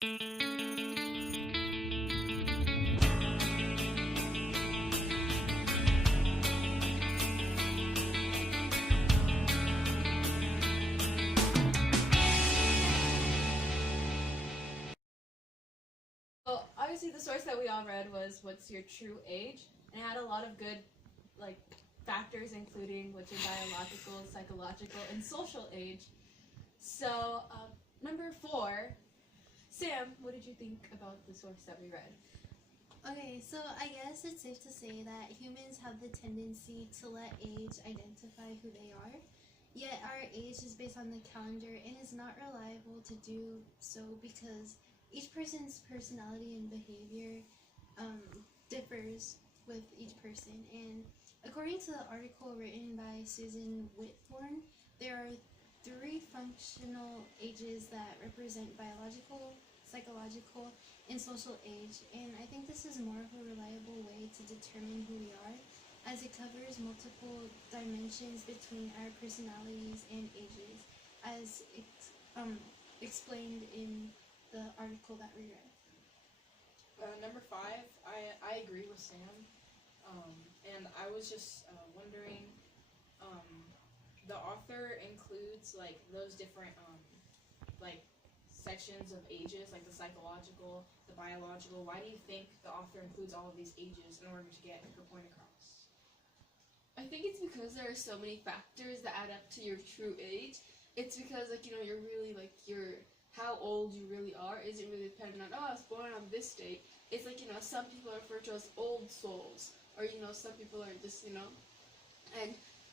Well, obviously the source that we all read was "What's Your True Age?" and it had a lot of good, like, factors, including what's your biological, psychological, and social age. So, number 4, Sam, what did you think about the source that we read? Okay, so I guess it's safe to say that humans have the tendency to let age identify who they are. Yet our age is based on the calendar and is not reliable to do so because each person's personality and behavior um, differs with each person. And according to the article written by Susan Whitthorne, there are 3 functional ages that represent biological, psychological, and social age, and I think this is more of a reliable way to determine who we are, as it covers multiple dimensions between our personalities and ages, as explained in the article that we read. Number 5, I agree with Sam, and I was just wondering, the author includes like those different like sections of ages, like the psychological, the biological. Why do you think the author includes all of these ages in order to get her point across? I think it's because there are so many factors that add up to your true age. It's because, like, you're really, like, how old you really are isn't really dependent on, oh, I was born on this date. It's like, some people are referred to as old souls, or, some people are just, and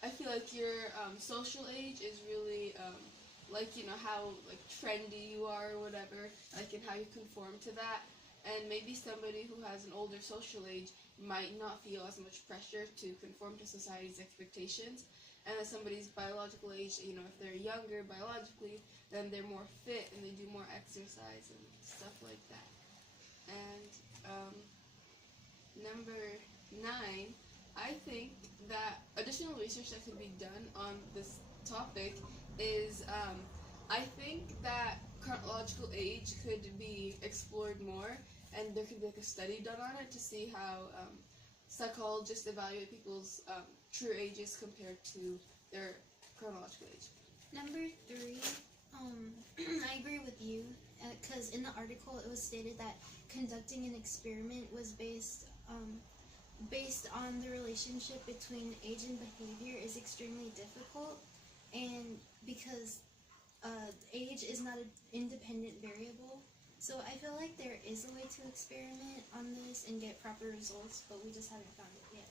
I feel like your social age is really, like, how, like, trendy you are or whatever, like, and how you conform to that. And maybe somebody who has an older social age might not feel as much pressure to conform to society's expectations. And then somebody's biological age, if they're younger biologically, then they're more fit and they do more exercise and stuff like that. And number 9, I think that additional research that could be done on this topic is, I think that chronological age could be explored more, and there could be like a study done on it to see how psychologists evaluate people's true ages compared to their chronological age. Number 3, I agree with you, because in the article it was stated that conducting an experiment was based on the relationship between age and behavior is extremely difficult, and because age is not an independent variable. So I feel like there is a way to experiment on this and get proper results, but we just haven't found it yet.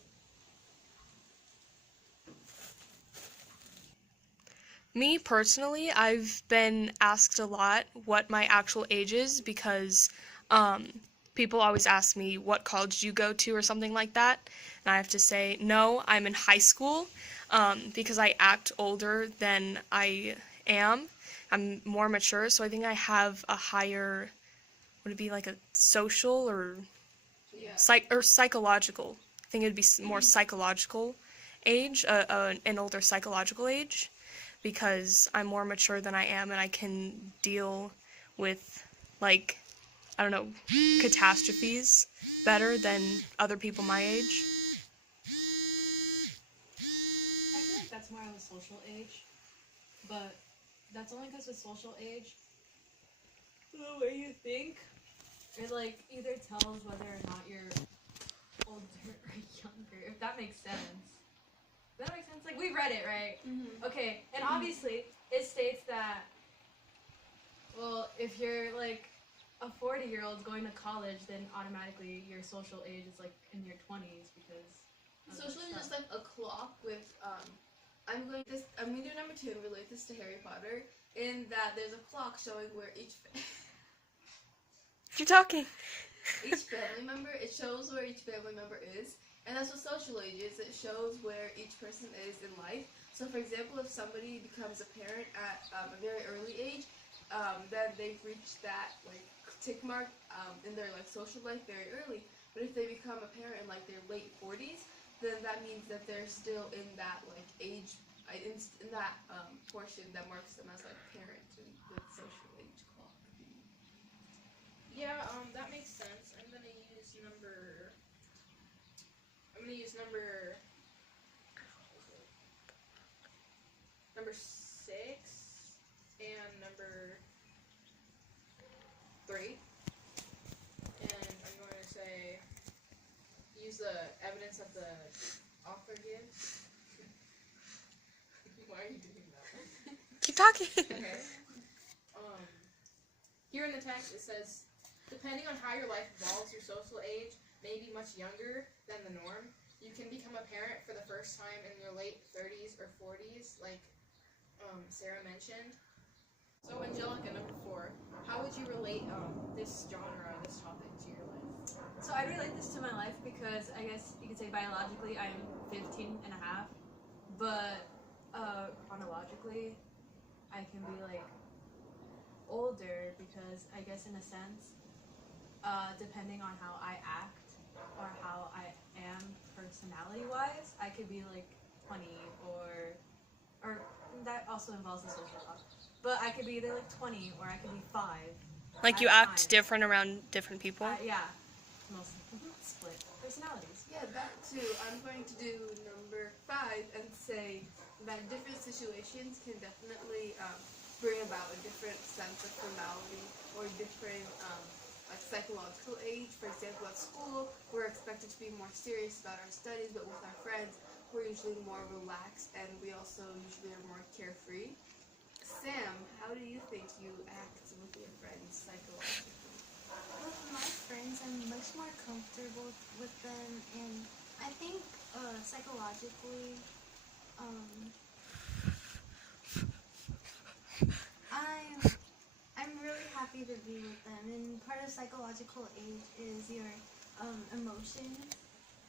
Me personally, I've been asked a lot what my actual age is because people always ask me what college do you go to or something like that, and I have to say no, I'm in high school because I act older than I am. I'm more mature, so I think I have a higher, would it be like a social or psychological? I think it would be more psychological age, an older psychological age, because I'm more mature than I am and I can deal with, like, I don't know, catastrophes better than other people my age. I feel like that's more of a social age, but that's only because with social age, the way you think, it like either tells whether or not you're older or younger, if that makes sense. Does that make sense? Like, we read it, right? Mm-hmm. Okay, and obviously it states that, well, if you're like a 40-year-old going to college, then automatically your social age is like in your 20s because social is just like a clock with I'm going to do number 2 and relate this to Harry Potter, in that there's a clock showing where each You're talking. each family member, it shows where each family member is, and that's what social age is. It shows where each person is in life. So for example, if somebody becomes a parent at a very early age, then they've reached that like tick mark in their like social life very early. But if they become a parent in like their late 40s, then that means that they're still in that like age, in that portion that marks them as like parent in the social age clock. see I'm gonna use number 6 and number 3. And I'm going to say, use the evidence that the author gives. Why are you doing that? Keep talking. Okay. Here in the text it says, depending on how your life evolves, your social age may be much younger than the norm. You can become a parent for the first time in your late 30s or 40s, like Sarah mentioned. So Angelica, number 4, how would you relate this genre, this topic to your life? So I relate this to my life because I guess you could say biologically I'm 15 and a half, but chronologically I can be like older because I guess in a sense, depending on how I act or how I am personality-wise, I could be like 20 or that also involves the social talk. But I could be either like 20 or I could be 5. Like you at act times. different around different people? Yeah, mostly split personalities. Yeah, that too. I'm going to do number 5 and say that different situations can definitely bring about a different sense of formality or different like psychological age. For example, at school, we're expected to be more serious about our studies, but with our friends, we're usually more relaxed and we also usually are more carefree. Sam, how do you think you act with your friends psychologically? With my friends, I'm much more comfortable with them, and I think psychologically, I'm really happy to be with them. And part of psychological age is your emotions.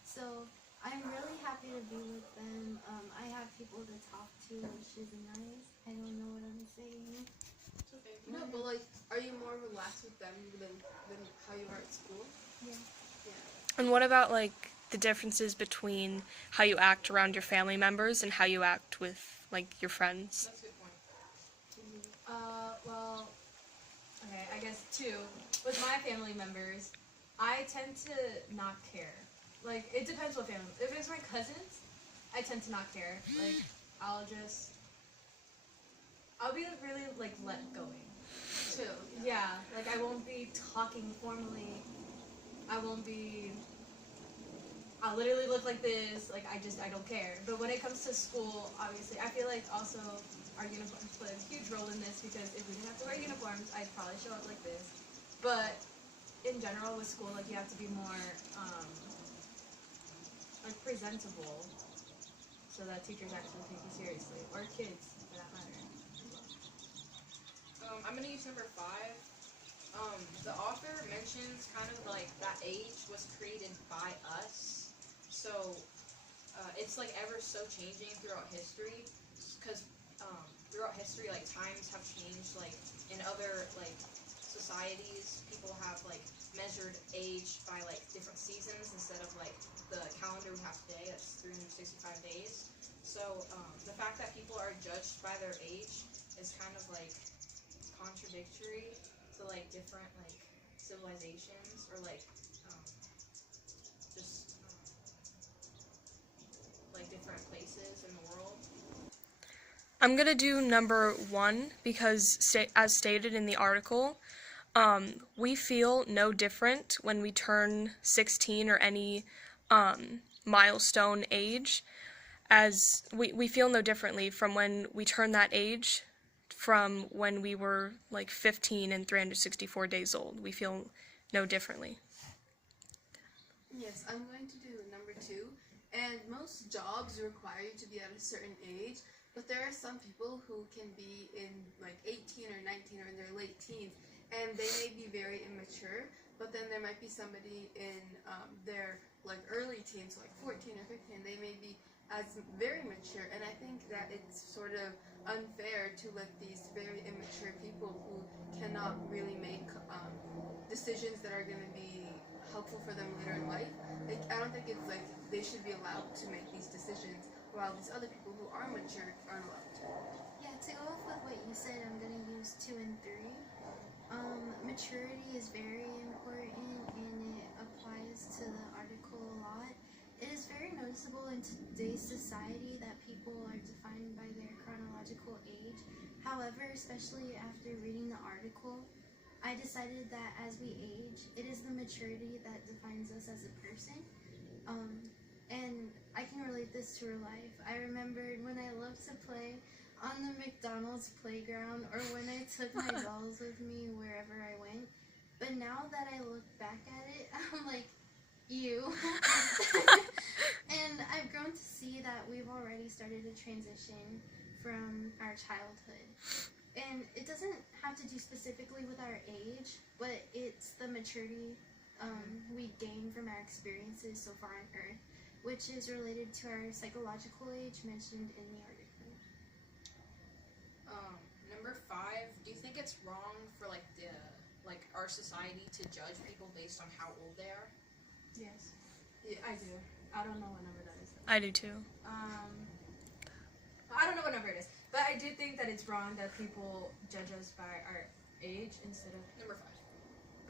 So I'm really happy to be with them. I have people to talk to, which is nice. I don't know what I'm saying. Okay. No, but like, are you more relaxed with them than how you are at school? Yeah. Yeah. And what about like the differences between how you act around your family members and how you act with like your friends? That's a good point. Well, okay, I guess 2. With my family members, I tend to not care. Like, it depends what family. If it's my cousins, I tend to not care. Like, I'll be really, like, let going. Chill. Yeah, like, I won't be talking formally. I'll literally look like this. Like, I don't care. But when it comes to school, obviously, I feel like also our uniforms play a huge role in this because if we didn't have to wear uniforms, I'd probably show up like this. But in general with school, like, you have to be more, like, presentable so that teachers actually take you seriously. Or kids, for that matter. I'm gonna use number 5. The author mentions kind of like that age was created by us, so it's like ever so changing throughout history, because throughout history, like, times have changed. Like, in other like societies, people have like measured age by like different seasons instead of like the calendar we have today, that's 365 days. So the fact that people are judged by their age is kind of like contradictory to like different like civilizations or like just like different places in the world. I'm going to do number 1 because as stated in the article, we feel no different when we turn 16 or any milestone age, as we feel no differently from when we turn that age from when we were like 15 and 364 days old. We feel no differently. Yes, I'm going to do number 2. And most jobs require you to be at a certain age, but there are some people who can be in like 18 or 19 or in their late teens, and they may be very immature, but then there might be somebody in their like early teens, like 14 or 15, they may be as very mature, and I think that it's sort of unfair to let these very immature people who cannot really make decisions that are going to be helpful for them later in life, like, I don't think it's like they should be allowed to make these decisions while these other people who are mature aren't allowed to. Yeah, to go off with what you said, I'm gonna use 2 and 3. Maturity is very important, and it applies to the article a lot. It is very noticeable in today's society that people are defined by their chronological age. However, especially after reading the article, I decided that as we age, it is the maturity that defines us as a person. And I can relate this to real life. I remembered when I loved to play on the McDonald's playground or when I took my dolls with me wherever I went. But now that I look back at it, I'm like, ew. And I've grown to see that we've already started a transition from our childhood. And it doesn't have to do specifically with our age, but it's the maturity we gain from our experiences so far on Earth, which is related to our psychological age mentioned in the article. Number 5, do you think it's wrong for our society to judge people based on how old they are? Yes. Yeah, I do. I don't know what number that is, though. I do too. I don't know what number it is, but I do think that it's wrong that people judge us by our age instead of Number 5.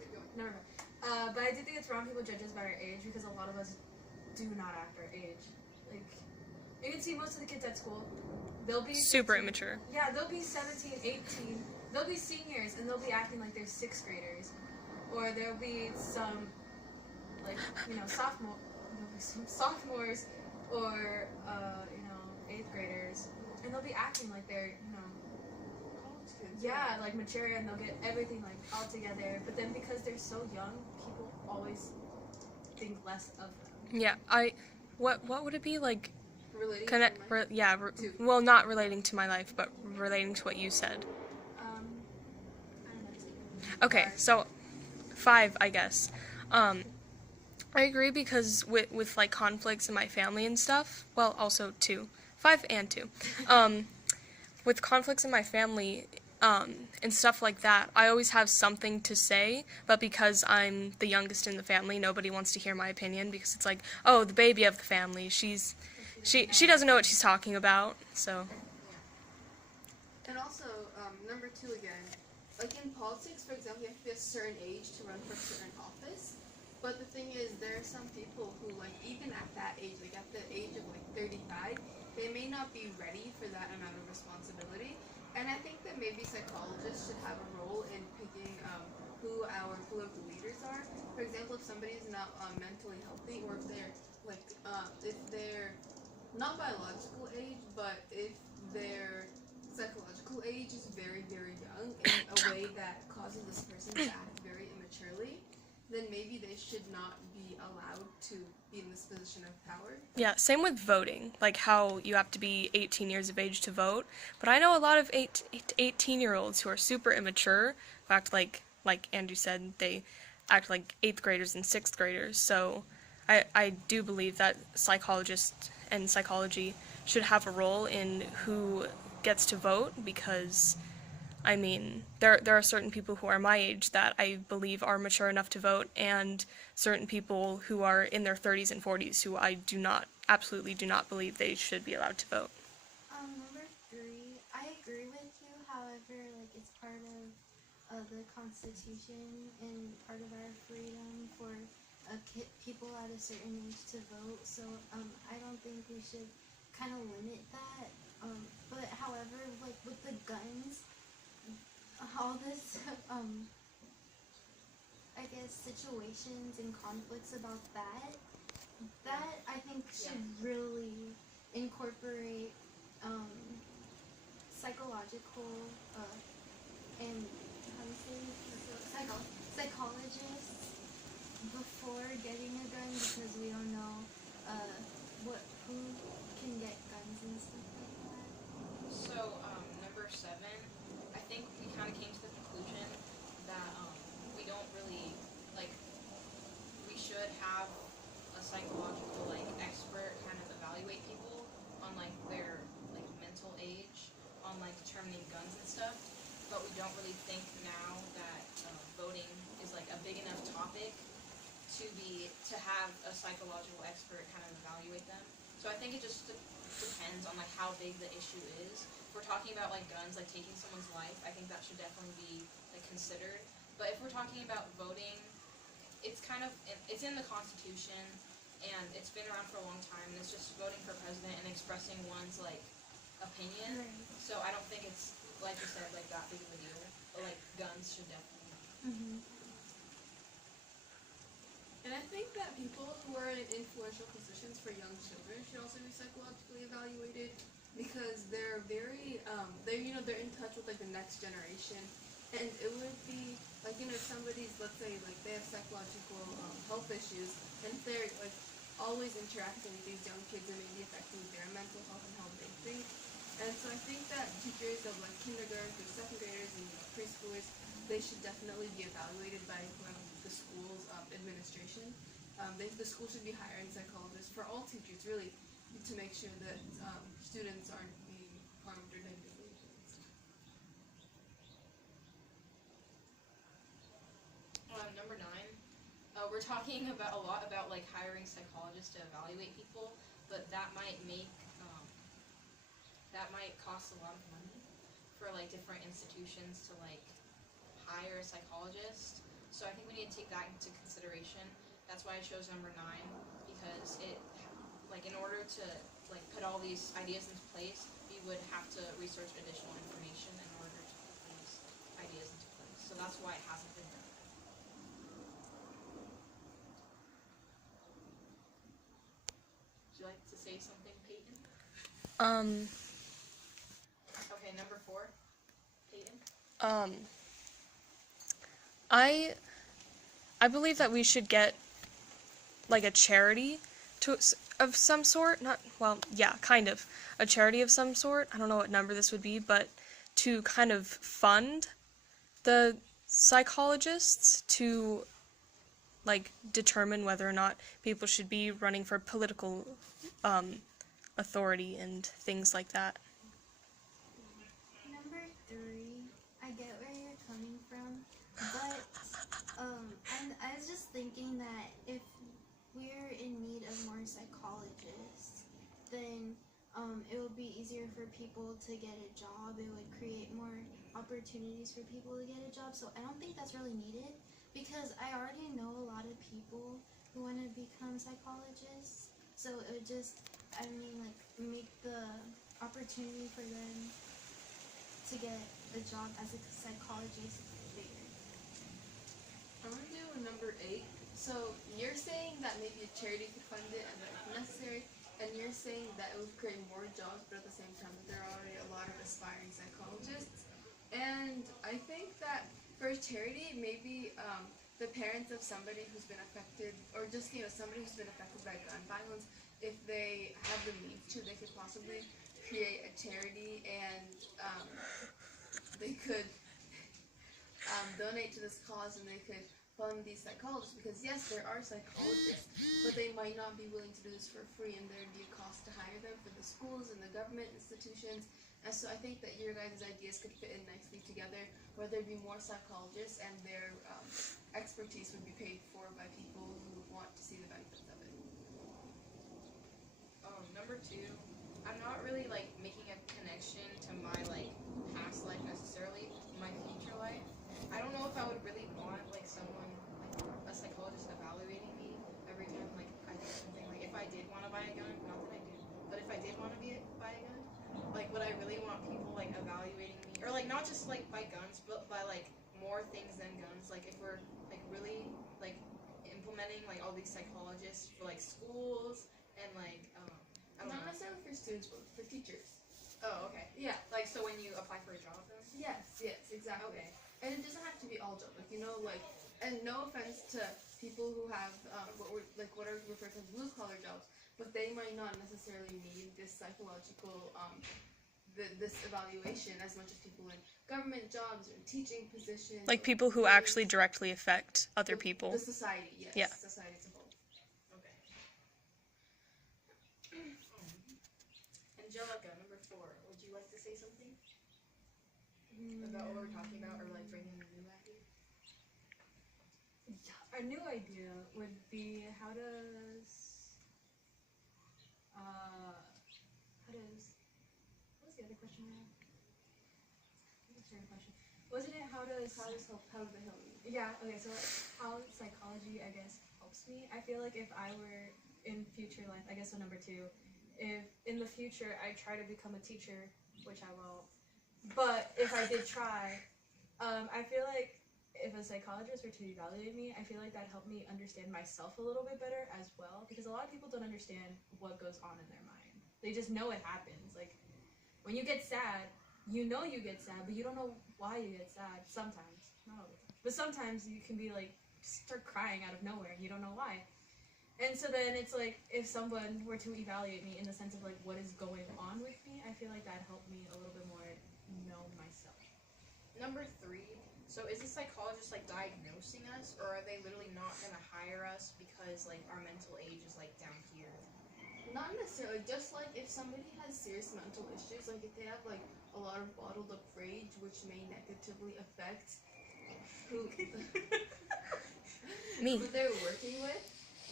Keep going. number 5. But I do think it's wrong people judge us by our age because a lot of us do not act our age. Like, you can see most of the kids at school, they'll be Super 15. immature. Yeah, they'll be 17, 18. They'll be seniors and they'll be acting like they're 6th graders, or there'll be some sophomores or 8th graders, and they'll be acting like they're College kids. yeah, like mature, and they'll get everything like all together. But then because they're so young, people always think less of them. Yeah, what would it be like? Relating Connect, to my- yeah, well, not relating to my life, but relating to what you said. I don't know. Okay, so 5, I guess. I agree because with like conflicts in my family and stuff, well, also 2, 5 and 2. With conflicts in my family and stuff like that, I always have something to say, but because I'm the youngest in the family, nobody wants to hear my opinion because it's like, oh, the baby of the family, she doesn't know what she's talking about, so. And also, number 2 again, like in politics, for example, you have to be a certain age to run for a certain office. But the thing is, there are some people who, like, even at that age, like at the age of like 35, they may not be ready for that amount of responsibility. And I think that maybe psychologists should have a role in picking who our political leaders are. For example, if somebody is not mentally healthy, or if they're not biological age, but if their psychological age is very, very young in a way that causes this person to act very immaturely, then maybe they should not be allowed to be in this position of power. Yeah, same with voting, like how you have to be 18 years of age to vote. But I know a lot of 8 to 18-year-olds who are super immature, who act like Andrew said, they act like 8th graders and 6th graders. So I do believe that psychologists and psychology should have a role in who gets to vote because, I mean, there are certain people who are my age that I believe are mature enough to vote, and certain people who are in their 30s and 40s who I absolutely do not believe they should be allowed to vote. Number 3, I agree with you. However, like it's part of the Constitution and part of our freedom for people at a certain age to vote. So I don't think we should kind of limit that. But however, like with the guns, all this, I guess, situations and conflicts about that I think should really incorporate psychological and psychologists before getting a gun, because we don't know who can get guns and stuff like that. So, number 7, I think we kind of came to the conclusion that we don't really, we should have a psychological, expert kind of evaluate people on, their, mental age, on, determining guns and stuff, but we don't really think now that voting is, a big enough topic to have a psychological expert kind of evaluate them. So I think it just depends on how big the issue is. If we're talking about guns, taking someone's life, I think that should definitely be considered. But if we're talking about voting, it's kind kind of, it's in the Constitution, and it's been around for a long time, and it's just voting for president and expressing one's, like, opinion. Right. So I don't think it's, like you said, like, that big of a deal. But, like, guns should definitely. Mm-hmm. And I think that people who are in influential positions for young children should also be psychologically evaluated because they're very, they're in touch with like the next generation. And it would be like, if somebody's, let's say, like they have psychological health issues, and if they're like always interacting with these young kids, it may be affecting their mental health and how they think. And so I think that teachers of like kindergarten through second graders and preschoolers, they should definitely be evaluated by the school's administration. The school should be hiring psychologists for all teachers, really, to make sure that students aren't being harmed or negatively influenced. Number 9, we're talking about a lot about like hiring psychologists to evaluate people, but that might cost a lot of money for like different institutions to like hire a psychologist. So I think we need to take that into consideration. That's why I chose number 9, because it, like, in order to like put all these ideas into place, we would have to research additional information in order to put these ideas into place. So that's why it hasn't been done. Would you like to say something, Peyton? Okay, number 4, Peyton. I believe that we should get like a charity of some sort, kind of a charity of some sort. I don't know what number this would be, but to kind of fund the psychologists to like determine whether or not people should be running for political authority and things like that. Number 3, I get where you're coming from, but I was just thinking that if we're in need of more psychologists, then it would be easier for people to get a job. It would create more opportunities for people to get a job. So I don't think that's really needed because I already know a lot of people who want to become psychologists. So it would just, make the opportunity for them to get a job as a psychologist bigger. I'm going to do number 8. So you're saying that maybe a charity could fund it and that it's necessary, and you're saying that it would create more jobs, but at the same time there are already a lot of aspiring psychologists. And I think that for a charity, maybe the parents of somebody who's been affected, or just somebody who's been affected by gun violence, if they have the means to, they could possibly create a charity and they could donate to this cause, and they could fund these psychologists, because yes, there are psychologists, but they might not be willing to do this for free, and there'd be a cost to hire them for the schools and the government institutions. And so I think that your guys' ideas could fit in nicely together, where there'd be more psychologists and their expertise would be paid for by people who want to see the benefits of it. Number 2, I'm not really like making a connection to my like past life necessarily, my future life. I don't know if I would really want like someone, like a psychologist evaluating me every time like I do something. Like if I did want to buy a gun, not that I do, but if I did want to buy a gun, like would I really want people like evaluating me, or like not just like by guns, but by like more things than guns? Like if we're like really like implementing like all these psychologists for like schools and like I don't Not know. necessarily for students, but for teachers. Oh, okay. Yeah. Like so when you apply for a job then? Yes, exactly. Okay. And it doesn't have to be all jobs, and no offense to people who have what are referred to as blue collar jobs, but they might not necessarily need this psychological this evaluation as much as people in government jobs or teaching positions. Like or people who actually directly affect other people. The society, yes. Yeah. Society as a whole. Okay. Angelica, number 4. Would you like to say something about what we're talking about, or like bring in a new idea? A new idea would be how does what was the other question I had? What's your question? Wasn't it how does How does the healing? yeah, okay, so how psychology, I guess, diagnose me. I feel like if I were in future life, I guess so number 2, if in the future I try to become a teacher, which I won't, but if I did try, I feel like if a psychologist were to evaluate me, I feel like that'd help me understand myself a little bit better as well, because a lot of people don't understand what goes on in their mind. They just know it happens. Like, when you get sad, you know you get sad, but you don't know why you get sad. Sometimes. Not all the time. But sometimes you can be like, start crying out of nowhere and you don't know why. And so then it's like, if someone were to evaluate me in the sense of like, what is going on with me, I feel like that'd help me a little bit more know myself. Number 3. So is the psychologist like diagnosing us, or are they literally not gonna hire us because like our mental age is like down here? Not necessarily. Just like if somebody has serious mental issues, like if they have like a lot of bottled up rage, which may negatively affect who Me. who they're working with,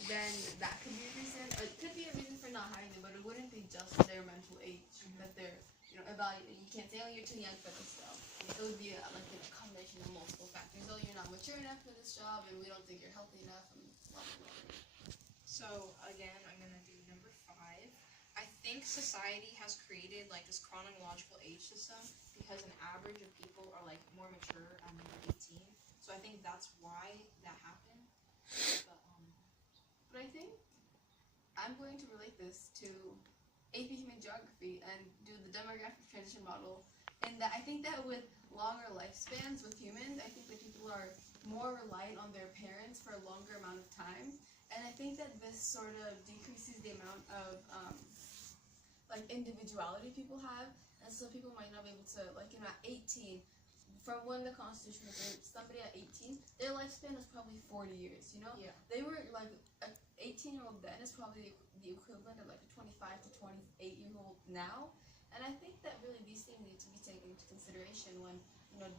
then that could be a reason. It could be a reason for not hiring them, but it wouldn't be just their mental age that they're evaluating. You can't say, oh, you're too young for this job. It would be like a combination of multiple factors. Oh, you're not mature enough for this job, and we don't think you're healthy enough, and blah blah blah. So again, I'm gonna do number 5. I think society has created like this chronological age system because an average of people are like more mature at number 18. So I think that's why that happened. But I think I'm going to relate this to AP Human Geography and do the demographic transition model. And that I think that with longer lifespans with humans, I think that people are more reliant on their parents for a longer amount of time. And I think that this sort of decreases the amount of like individuality people have. And so people might not be able to, like, at 18, from when the Constitution was written, somebody at 18, their lifespan is probably 40 years, Yeah. They were, like, an 18-year-old then is probably the equivalent of, like, a 25 to 28-year-old now. And I think that really these things need to be taken into consideration when,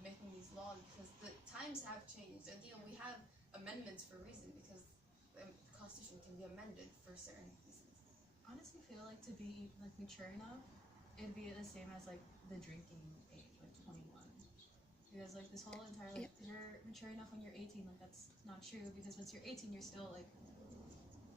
making these laws, because the times have changed. And, we have amendments for a reason, because the Constitution can be amended for certain reasons. Honestly, feel like to be like mature enough, it'd be the same as like the drinking age, like 21. Because like this whole entire like you're mature enough when you're 18, like that's not true, because once you're 18 you're still like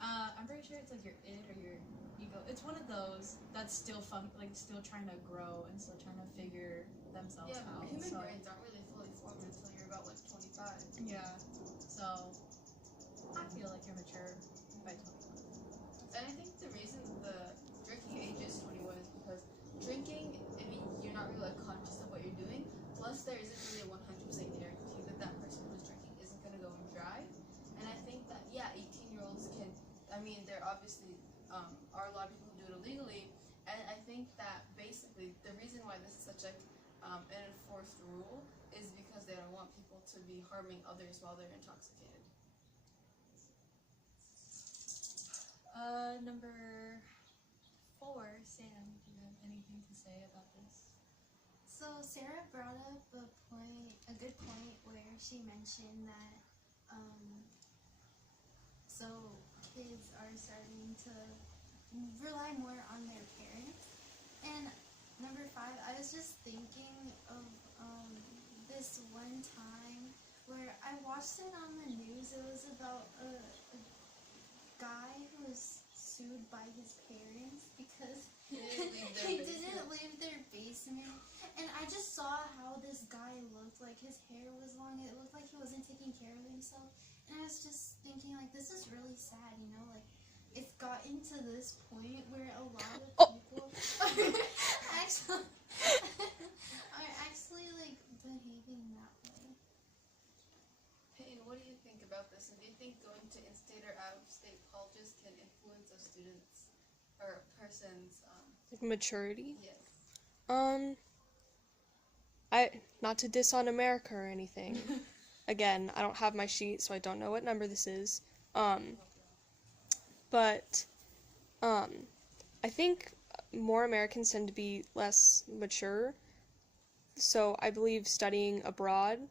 I'm pretty sure it's like your id or your ego. It's one of those that's still still trying to grow and still trying to figure themselves Yeah, out. human So brains aren't really fully formed until you're about, like, 25. yeah. So I feel like you're mature by 21. And I think the reason the drinking age is 21 is because drinking, you're not really like conscious of what you're doing. Plus, there isn't really a 100% guarantee that that person who's drinking isn't going to go and drive. And I think that, 18-year-olds can, there obviously are a lot of people who do it illegally. And I think that basically the reason why this is such an enforced rule is because they don't want people to be harming others while they're intoxicated. Number 4, Sam, do you have anything to say about this? So Sarah brought up a good point where she mentioned that so kids are starting to rely more on their parents. And number 5, I was just thinking of this one time where I watched it on the news. It was about a guy who was sued by his parents because he didn't leave their basement. And I just saw how this guy looked. Like, his hair was long. It looked like he wasn't taking care of himself. And I was just thinking, like, this is really sad, like, it's gotten to this point where a lot of people are actually like, behaving that way. Peyton, what do you think about this? And do you think going to in-state or out-of-state colleges can influence a student's or a person's Like maturity? yes? Not to diss on America or anything. Again, I don't have my sheet, so I don't know what number this is. But I think more Americans tend to be less mature. So I believe studying abroad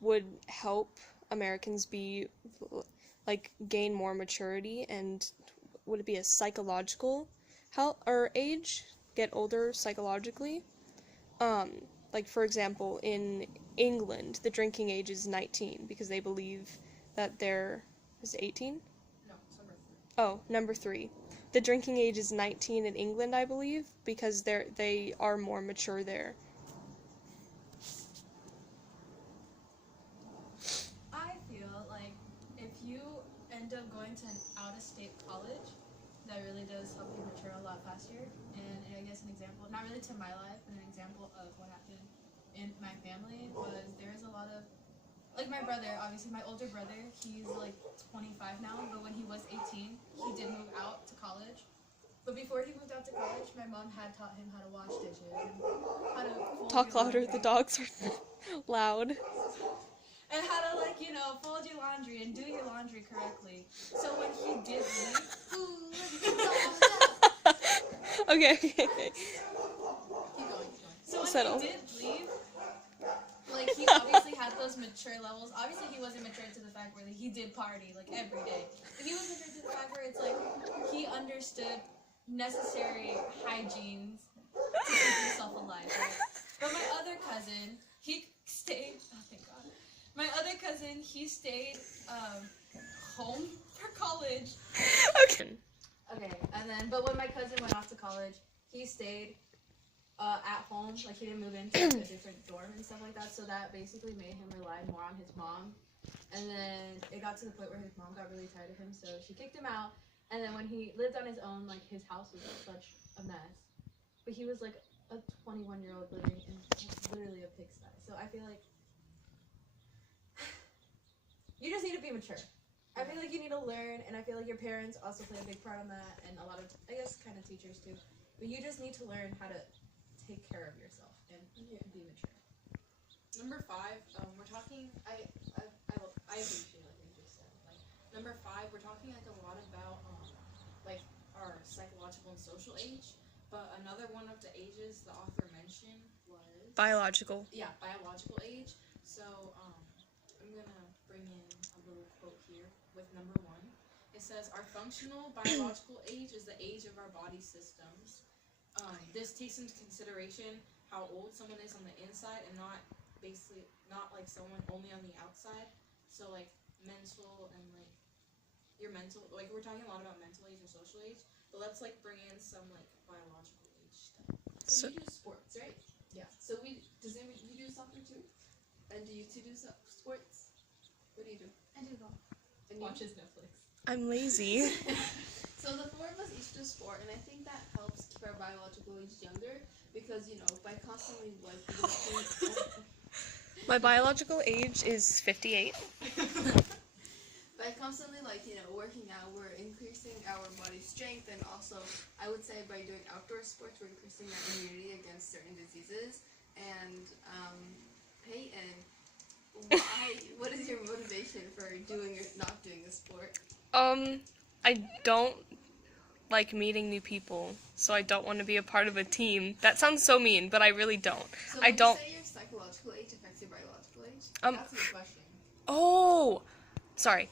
would help Americans gain more maturity, and would it be a psychological health or age, get older psychologically. Like, for example, in England, the drinking age is 19 because they believe that they're Is it 18? No, it's number 3. Oh, number 3. The drinking age is 19 in England, I believe, because they are more mature there. I feel like if you end up going to an out-of-state college, that really does help you mature a lot faster. And I guess an example, not really to my life, but an example of what happened in my family was there's a lot of, like my brother, obviously my older brother, he's like 25 now, but when he was 18, he did move out to college. But before he moved out to college, my mom had taught him how to wash dishes and how to fold Talk your louder, laundry. the dogs are loud. And how to, like, you know, fold your laundry and do your laundry correctly. So when he did leave, Okay. Keep going. so when Settle. he did leave, like, he obviously had those mature levels. Obviously, he wasn't mature to the fact where he did party, like, every day. But he was mature to the fact where it's like, he understood necessary hygienes to keep himself alive, right? But my other cousin, he stayed, oh, thank God. My other cousin, he stayed home for college. Okay. Okay, and then, but when my cousin went off to college, he stayed at home, like he didn't move into a different dorm and stuff like that, so that basically made him rely more on his mom. And then it got to the point where his mom got really tired of him, so she kicked him out. And then when he lived on his own, like, his house was such a mess. But he was like a 21-year-old living in literally a pigsty. So I feel like you just need to be mature. I feel like you need to learn, and I feel like your parents also play a big part on that, and a lot of, I guess, kind of teachers too. But you just need to learn how to take care of yourself and be mature. Number 5, we're talking. I appreciate what you just said. Like number 5, we're talking like a lot about like our psychological and social age. But another one of the ages the author mentioned was Biological. Yeah, biological age. So I'm gonna bring in a little quote here with number 1. It says, "Our functional biological age is the age of our body systems. This takes into consideration how old someone is on the inside and not like someone only on the outside. So like mental and like your mental, like we're talking a lot about mental age or social age, but let's like bring in some like biological age stuff." So So- you do sports, right? Yeah. So you do soccer too? And do you two do sports? What do you do? I do golf. And you? Watches Netflix. I'm lazy. So the 4 of us each do sport, and I think that helps keep our biological age younger because, you know, by constantly like lifting, My biological age is 58. by constantly like, you know, working out, we're increasing our body strength, and also I would say by doing outdoor sports, we're increasing our immunity against certain diseases. And Peyton, what is your motivation for doing or not doing a sport? I don't like meeting new people, so I don't want to be a part of a team. That sounds so mean, but I really don't. So I would don't. you say your psychological age affects your biological age? That's a good question. Oh, sorry.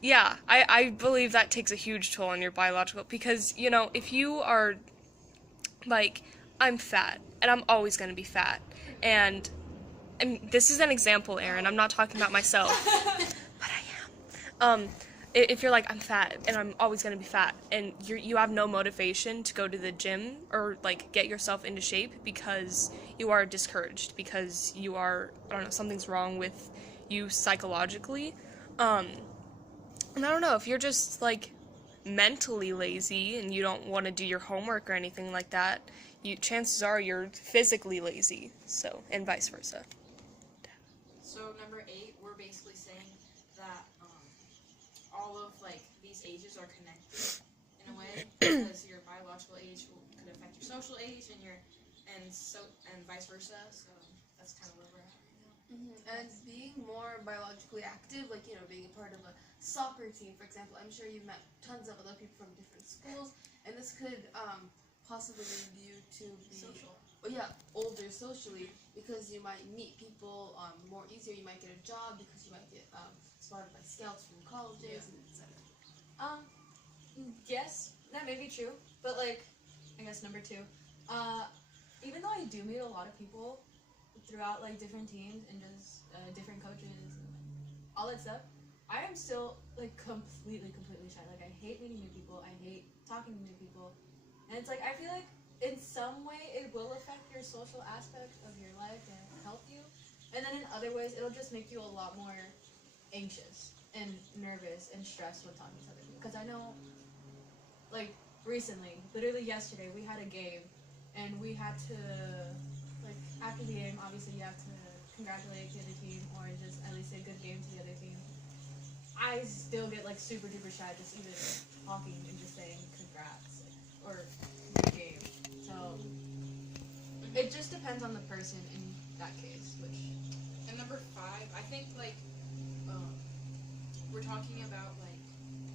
Yeah, I believe that takes a huge toll on your biological, because, you know, if you are, like, I'm fat, and I'm always going to be fat, and this is an example, Aaron, I'm not talking about myself, but I am. If you're like, I'm fat, and I'm always going to be fat, and you have no motivation to go to the gym, or, like, get yourself into shape, because you are discouraged, because you are, I don't know, something's wrong with you psychologically, and I don't know, if you're just, like, mentally lazy, and you don't want to do your homework or anything like that, chances are you're physically lazy, so, and vice versa. So number 8, we're basically saying that all of like these ages are connected in a way because your biological age could affect your social age and vice versa. So that's kind of where we're at right now. And being more biologically active, like, you know, being a part of a soccer team, for example, I'm sure you've met tons of other people from different schools, and this could possibly lead you to be Social. Older socially, because you might meet people more easier. You might get a job because you might get spotted by scouts from colleges and etc. Yes, that may be true, but like, I guess number 2, even though I do meet a lot of people throughout like different teams and just different coaches and all that stuff, I am still like completely shy. Like I hate meeting new people. I hate talking to new people, and it's like I feel like in some way it will affect your social aspect of your life and help you, and then in other ways it'll just make you a lot more anxious and nervous and stressed when talking to other people. Because I know, like recently, literally yesterday, we had a game, and we had to like after the game, obviously you have to congratulate the other team or just at least say good game to the other team. I still get like super duper shy just even talking and just saying congrats or good game. So it just depends on the person in that case. Which And number 5, I think like we're talking about like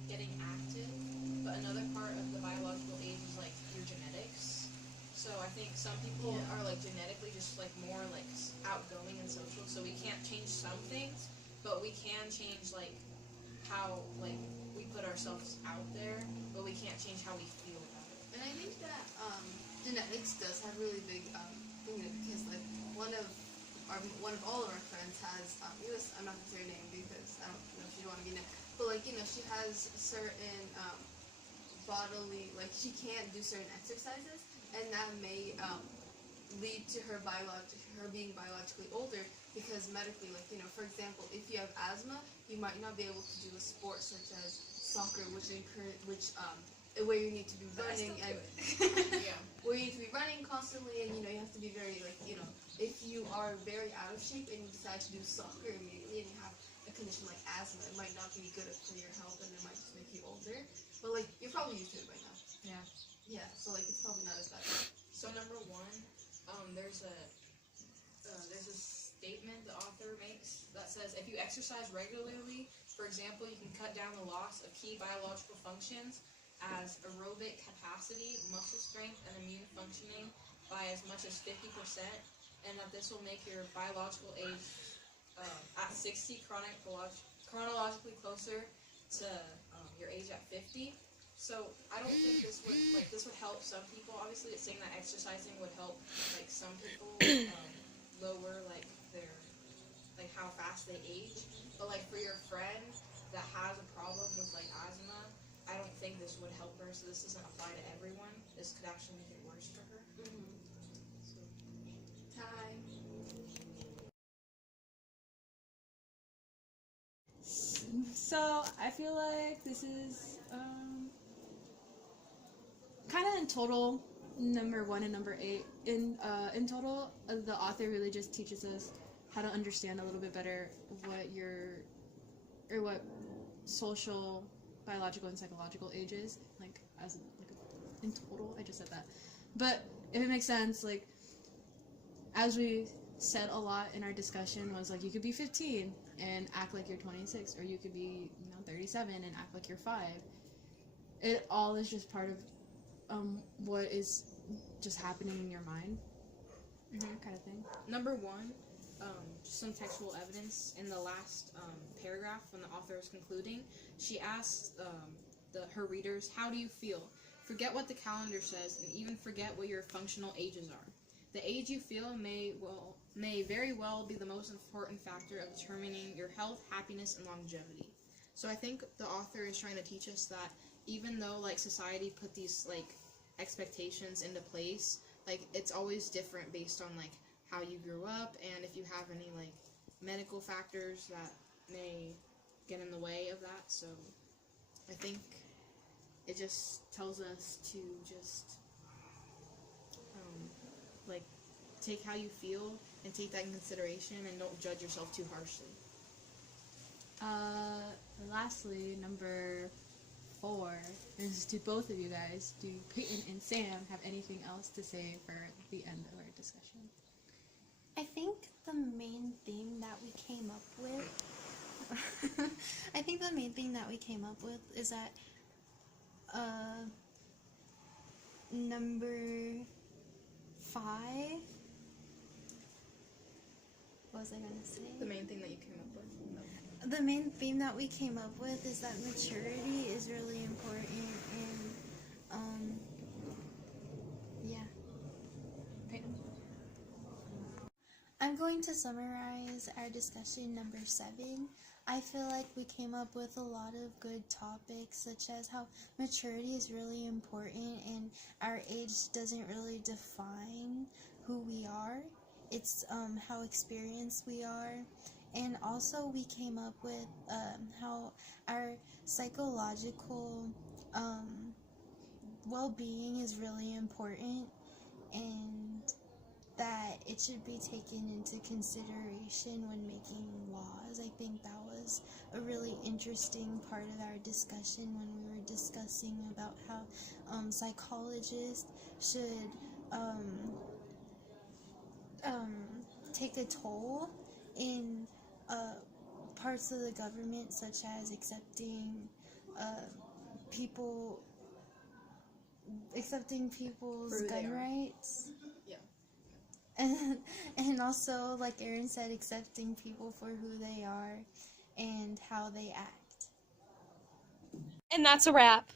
getting active, but another part of the biological age is like your genetics. So I think some people are like genetically just like more like outgoing and social, so we can't change some things, but we can change like how like we put ourselves out there, but we can't change how we feel about it. And I think that genetics does have really big thing in it because like one of all of our friends has I'm not gonna say her name because I don't know if she want to be named, but like she has certain bodily like she can't do certain exercises, and that may lead to her being biologically older because medically, like for example, if you have asthma, you might not be able to do a sport such as soccer, where you need to be running and where you need to be running constantly, and you have to be very like if you are very out of shape and you decide to do soccer immediately and you have a condition like asthma, it might not be good for your health and it might just make you older. But like you're probably used to it by now. yeah. Yeah, so like it's probably not as bad. So number 1, there's a statement the author makes that says if you exercise regularly, for example, you can cut down the loss of key biological functions as aerobic capacity, muscle strength, and immune functioning by as much as 50%, and that this will make your biological age at 60 chronologically closer to your age at 50. So I don't think this would help some people. Obviously, it's saying that exercising would help like some people lower like their like how fast they age. But like for your friend that has a problem with like asthma, I don't think this would help her. So this doesn't apply to everyone. This could actually make it worse for her. So. Time. So I feel like this is kind of in total number 1 and number 8. In total, the author really just teaches us how to understand a little bit better what social, biological, and psychological age is. Like in total, I just said that. But if it makes sense, like as we said a lot in our discussion was like you could be 15 and act like you're 26, or you could be 37 and act like you're 5. It all is just part of what is just happening in your mind, kind of thing. Number 1, just some textual evidence. In the last paragraph, when the author is concluding, she asks her readers, "How do you feel? Forget what the calendar says, and even forget what your functional ages are. The age you feel may very well be the most important factor of determining your health, happiness, and longevity." So I think the author is trying to teach us that even though like society put these like expectations into place, like it's always different based on like how you grew up and if you have any like medical factors that may get in the way of that. So I think it just tells us to just like take how you feel and take that in consideration and don't judge yourself too harshly. Lastly, number 4 is to both of you guys. Do Peyton and Sam have anything else to say for the end of our discussion? I think the main thing that we came up with is that number 5, what was I gonna say? The main thing that you came up with? No. The main theme that we came up with is that maturity is really important, and yeah. Peyton? I'm going to summarize our discussion number 7. I feel like we came up with a lot of good topics, such as how maturity is really important and our age doesn't really define who we are. It's how experienced we are. And also we came up with how our psychological well-being is really important, and that it should be taken into consideration when making laws. I think that was a really interesting part of our discussion when we were discussing about how psychologists should take a toll in parts of the government, such as accepting people's For who they gun are. rights. Yeah. And also, like Erin said, accepting people for who they are and how they act. And that's a wrap.